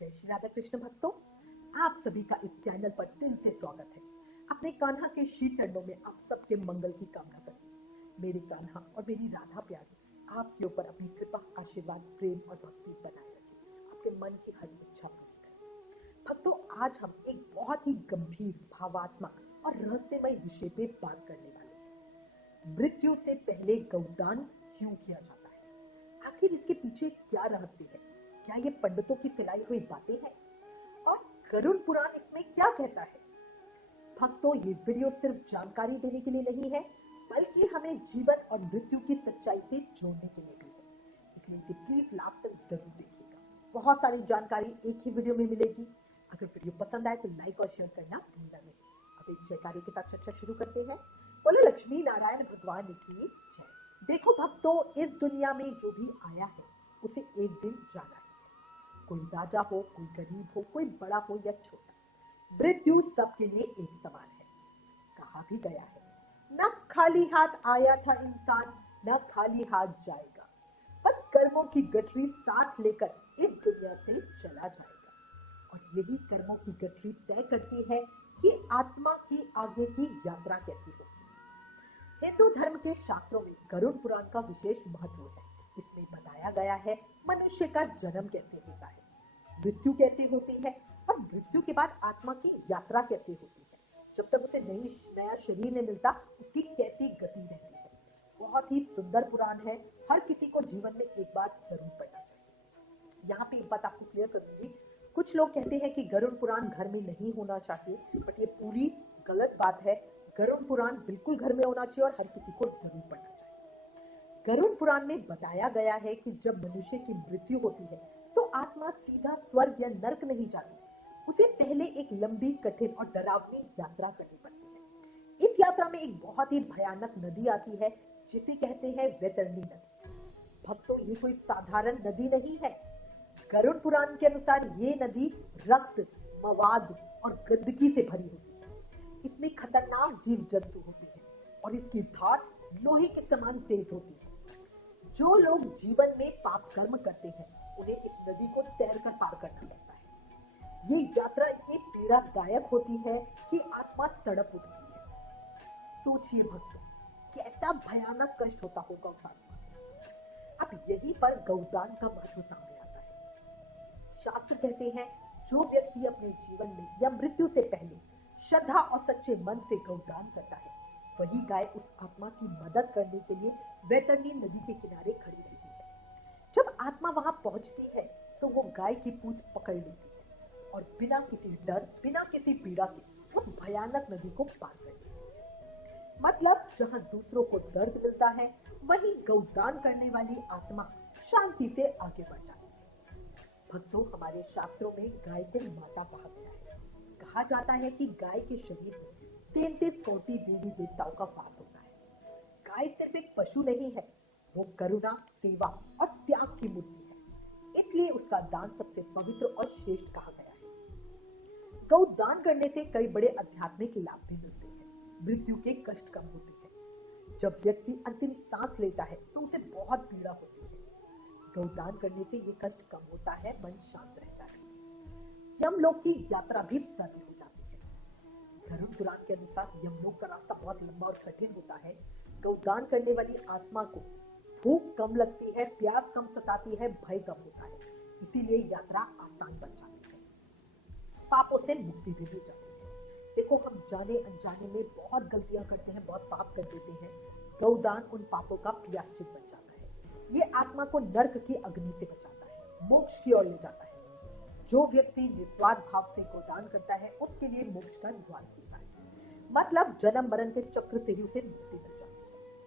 जय श्री राधा कृष्ण भक्तों, आप सभी का इस चैनल पर दिल से स्वागत है। अपने कान्हा के श्री चरणों में आप सबके मंगल की कामना करती हूँ। मेरे कान्हा और मेरी राधा प्यारी आपके ऊपर अपनी कृपा, आशीर्वाद, प्रेम और भक्ति बनाए रखें, आपके मन की हर इच्छा पूरी करें। भक्तों, आज हम एक बहुत ही गंभीर, भावात्मक और रहस्यमय विषय पे बात करने वाले हैं। मृत्यु से पहले गौदान क्यों किया जाता है? आखिर इसके पीछे क्या रहस्य है? क्या ये पंडितों की फैलाई हुई बातें हैं? और गरुड़ पुराण इसमें क्या कहता है? भक्तों, ये वीडियो सिर्फ जानकारी देने के लिए नहीं है, बल्कि हमें जीवन और मृत्यु की सच्चाई से जोड़ने के लिए भी है। इसलिए इसे प्लीज लास्ट तक जरूर देखिएगा। बहुत सारी जानकारी एक ही वीडियो में मिलेगी। अगर वीडियो पसंद आए तो लाइक और शेयर करना भूलना नहीं। अब एक जयकारे के साथ चर्चा शुरू करते हैं। बोलो लक्ष्मी नारायण भगवान की जय। देखो भक्तों, इस दुनिया में जो भी आया है उसे एक दिन जाना ही है। कोई राजा हो, कोई गरीब हो, कोई बड़ा हो या छोटा, मृत्यु सबके लिए एक समान है। कहा भी गया है, न खाली हाथ आया था इंसान, न खाली हाथ जाएगा। बस कर्मों की गठरी साथ लेकर इस दुनिया से चला जाएगा। और यही कर्मों की गठरी तय करती है कि आत्मा की आगे की यात्रा कैसी होगी। हिंदू धर्म के शास्त्रों में गरुड़ पुराण का विशेष महत्व है। इसमें बताया गया है मनुष्य का जन्म कैसे होता है, मृत्यु कैसे होती है और मृत्यु के बाद आत्मा की यात्रा कैसे होती है। जब तक उसे नया शरीर नहीं मिलता, उसकी कैसी गति रहती है। बहुत ही सुंदर पुराण है, हर किसी को जीवन में एक बार जरूर पढ़ना चाहिए। यहाँ पे एक बात आपको क्लियर करूंगी। कुछ लोग कहते हैं कि गरुड़ पुराण घर में नहीं होना चाहिए, बट ये पूरी गलत बात है। गरुड़ पुराण बिल्कुल घर में होना चाहिए और हर किसी को जरूर पढ़ना चाहिए। गरुड़ पुराण में बताया गया है कि जब मनुष्य की मृत्यु होती है तो आत्मा सीधा स्वर्ग या नर्क नहीं जाती, उसे पहले एक लंबी, कठिन और डरावनी यात्रा करनी पड़ती है। इस यात्रा में एक बहुत ही भयानक नदी आती है, जिसे कहते हैं वैतरणी नदी। भक्तों, ये कोई साधारण नदी नहीं है। गरुड़ पुराण के अनुसार ये नदी रक्त, मवाद और गंदगी से भरी होती है। इसमें खतरनाक जीव जंतु होते हैं और इसकी धार लोहे के समान तेज होती है। जो लोग जीवन में पाप कर्म करते हैं, उन्हें इस नदी को तैरकर पार करना पड़ता है। ये यात्रा इतनी पीड़ादायक होती है कि आत्मा तड़प उठती है। सोचिए भक्तों, कैसा भयानक कष्ट होता होगा उस आत्मा को। अब यहीं पर गौदान का महत्व सामने आता है। शास्त्र कहते हैं, जो व्यक्ति अपने जीवन में या मृत्यु से पहले श्रद्धा और सच्चे मन से गौदान करता है, वही गाय उस आत्मा की मदद करने के लिए वैतरणी नदी के किनारे खड़ी रहती है। जब आत्मा वहां पहुंचती है तो वो गाय की पूंछ पकड़ लेती है और बिना किसी डर, बिना किसी पीड़ा के उस भयानक नदी को पार करती है। मतलब जहां दूसरों को दर्द मिलता है, वहीं गौदान करने वाली आत्मा शांति से आगे बढ़ जाती है। भक्तों, हमारे शास्त्रों में गाय को माता कहा गया है। कहा जाता है कि गाय के शरीर में 33 कोटि देवी देवताओं का वास होता है। गाय सिर्फ एक पशु नहीं है, वो करुणा, सेवा और त्याग की मूर्ति है। इसलिए उसका दान सबसे पवित्र और श्रेष्ठ कहा गया है। गौदान करने से कई बड़े आध्यात्मिक लाभ भी मिलते हैं। मृत्यु के कष्ट कम होते हैं। जब व्यक्ति अंतिम सांस लेता है तो उसे बहुत पीड़ा होती है। गौदान करने से ये कष्ट कम होता है, मन शांत रहता है। यमलोक की यात्रा भी सरल हो जाती है। गरुड़ पुराण के अनुसार यमलोक का रास्ता बहुत लंबा और कठिन होता है। गौदान करने वाली आत्मा को भूख कम लगती है, प्यास कम सताती है, भय कम होता है। इसीलिए यात्रा आसान बन जाती है। पापों से मुक्ति भी मिल जाती है। देखो, हम जाने अनजाने में बहुत गलतियां करते हैं, बहुत पाप कर देते हैं। गौदान उन पापों का प्रायश्चित बन जाता है। ये आत्मा को नर्क की अग्नि से बचाता है, मोक्ष की ओर ले जाता है। जो व्यक्ति निस्वार्थ भाव से गौदान करता है, उसके लिए मोक्ष का द्वार खुलता है। मतलब जन्म मरण के चक्र से ही उसे मुक्ति मिल जाती है।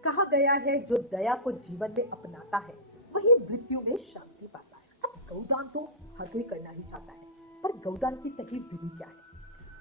कहा गया है, जो दया को जीवन में अपनाता है, वही मृत्यु में शांति पाता है। अब गौदान तो हर कोई करना ही चाहता है, पर गौदान की सही विधि क्या है?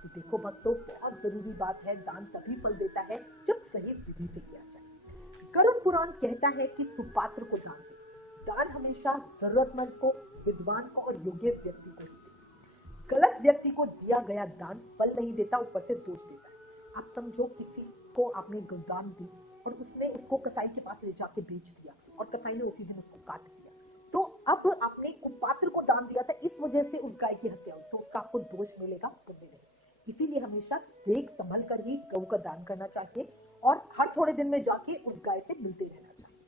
तो देखो भक्तों, बहुत जरूरी बात है, दान तभी फल देता है जब सही विधि से किया जाए। गरुड़ पुराण कहता है कि सुपात्र को दान दे। दान हमेशा जरूरतमंद को, विद्वान को और योग्य व्यक्ति को दे। गलत व्यक्ति को दिया गया दान फल नहीं देता, ऊपर से दोष देता है। आप समझो, किसी को आपने गौदान दी और उसने उसको कसाई के पास ले जाके बेच दिया और कसाई ने उसी दिन उसको काट दिया, तो अब आपने कुपात्र को दान दिया था, इस वजह से उस गाय की हत्या हुई, तो उसका आपको दोष मिलेगा, पुण्य नहीं। इसीलिए हमेशा देख संभल कर ही गौ का दान करना चाहिए और हर थोड़े दिन में जाके उस गाय से मिलते रहना चाहिए।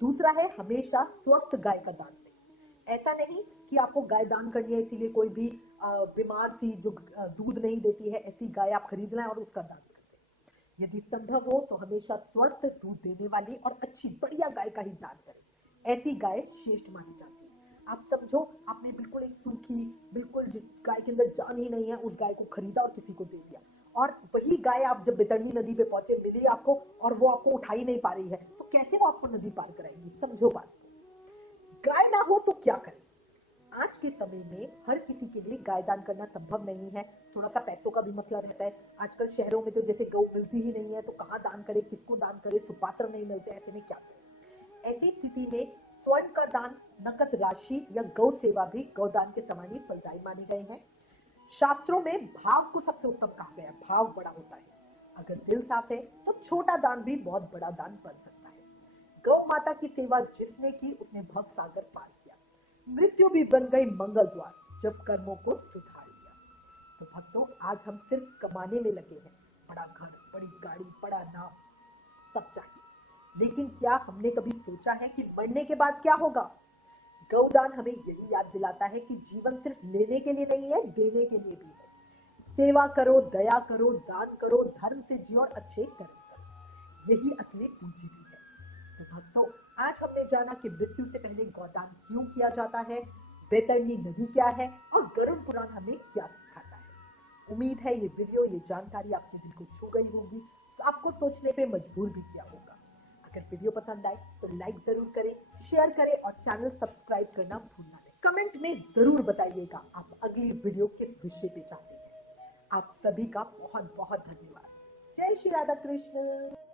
दूसरा है हमेशा स्वस्थ गाय का दान दें। ऐसा नहीं कि आपको गाय दान करनी है इसीलिए कोई भी बीमार सी जो दूध नहीं देती है ऐसी गाय आप खरीद लें और उसका दान कर दें। यदि संभव हो तो हमेशा स्वस्थ दूध देने वाली और अच्छी बढ़िया गाय का ही दान करें। ऐसी गाय श्रेष्ठ मानी जाती है। आप समझो आपने बिल्कुल एक सूखी, बिल्कुल जिस गाय के अंदर जान ही नहीं है उस गाय को खरीदा और किसी को दे दिया, और वही गाय आप जब बैतरणी नदी पे पहुंचे मिली आपको और वो आपको उठा ही नहीं पा रही है, तो कैसे वो आपको नदी पार कराएगी? समझो बात को। गाय ना हो तो क्या करें? आज के समय में हर किसी के लिए गाय दान करना संभव नहीं है, थोड़ा सा पैसों का भी मसला रहता है। आजकल शहरों में तो जैसे गौ मिलती ही नहीं है, तो कहाँ दान करे, किसको दान करे, सुपात्र नहीं मिलते, ऐसे में क्या करें? ऐसी स्थिति में स्वर्ण का दान, नकद राशि या गौ सेवा भी गौदान के समान ही फलदायी मानी गए हैं। शास्त्रों में भाव को सबसे उत्तम कहा गया, भाव बड़ा होता है। अगर दिल साफ है तो छोटा दान भी बहुत बड़ा दान बन सकता है। गौ माता की सेवा जिसने की उसने भव सागर पार किया, मृत्यु भी बन गई मंगल द्वार जब कर्मों को सुधार लिया। तो भक्तों, आज हम सिर्फ कमाने में लगे हैं, बड़ा घर, बड़ी गाड़ी, बड़ा नाम सब चाहिए, लेकिन क्या हमने कभी सोचा है कि मरने के बाद क्या होगा? गौदान हमें यही याद दिलाता है कि जीवन सिर्फ लेने के लिए नहीं है, देने के लिए भी है। सेवा करो, दया करो, दान करो, धर्म से जियो और अच्छे कर्म करो, यही असली पूंजी भी है। तो भक्तों, आज हमने जाना कि मृत्यु से पहले गौदान क्यों किया जाता है, बैतरणी नदी क्या है और गरुड़ पुराण हमें क्या सिखाता है। उम्मीद है ये वीडियो, ये जानकारी आपके दिल को छू गई होगी, आपको सोचने पे मजबूर भी किया होगा। अगर वीडियो पसंद आए तो लाइक जरूर करें, शेयर करें और चैनल सब्सक्राइब करना भूल ना दें। कमेंट में जरूर बताइएगा आप अगली वीडियो किस विषय पे चाहते हैं। आप सभी का बहुत बहुत धन्यवाद। जय श्री राधा कृष्ण।